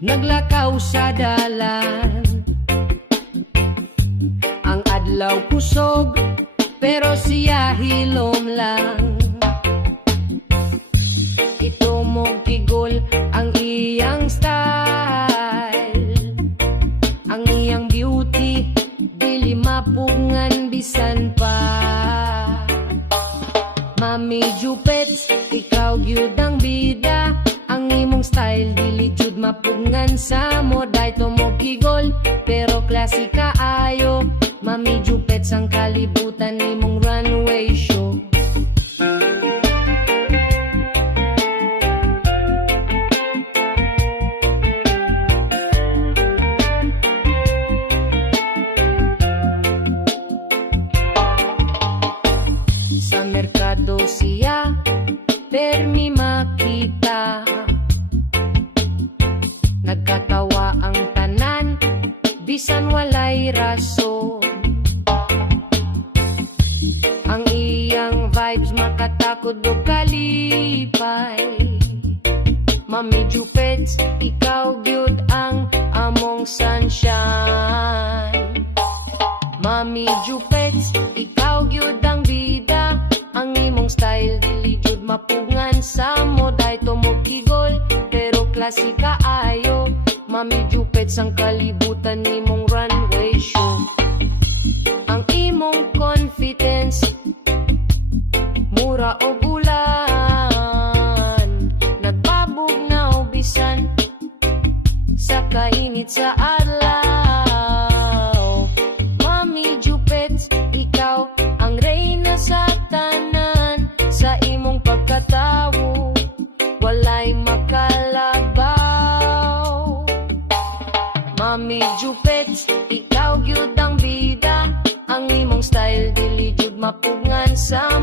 naglakaw sa dalan. Ang adlaw kusog, pero siya hilom lang. Ito mo kigol ang iyang style, ang iyang beauty, dili mapungan bisan pa. Mami Jupets, ikaw gyud ang bida, ang imong style dili jud mapungan sa moda. Ito mo kigol, pero klase kaayo. Mami Jupets, ang kalibutan imong runway show. Sa merkado siya, permi makita, nagkatawa ang tanan, bisan walay rason. Ang iyang vibes makatakod o kalipay. Mami Jupets, ikaw gyud ang among sunshine. Mami Jupets, ikaw gyud ang bida, ang imong style dili jud mapungan sa moda. Ito mo kigol, pero klase kaayo. Mami Jupets, ang kalibutan imong runway show. Ang imong confidence, mura o bulan, nagbabog na o bisan sa kainit sa adlaw. Mami Jupets, ikaw ang reyna sa tanan, sa imong pagkatawo walay makalabaw. Mami Jupets, ikaw gyud ang bida, ang imong style dili jud mapungan sa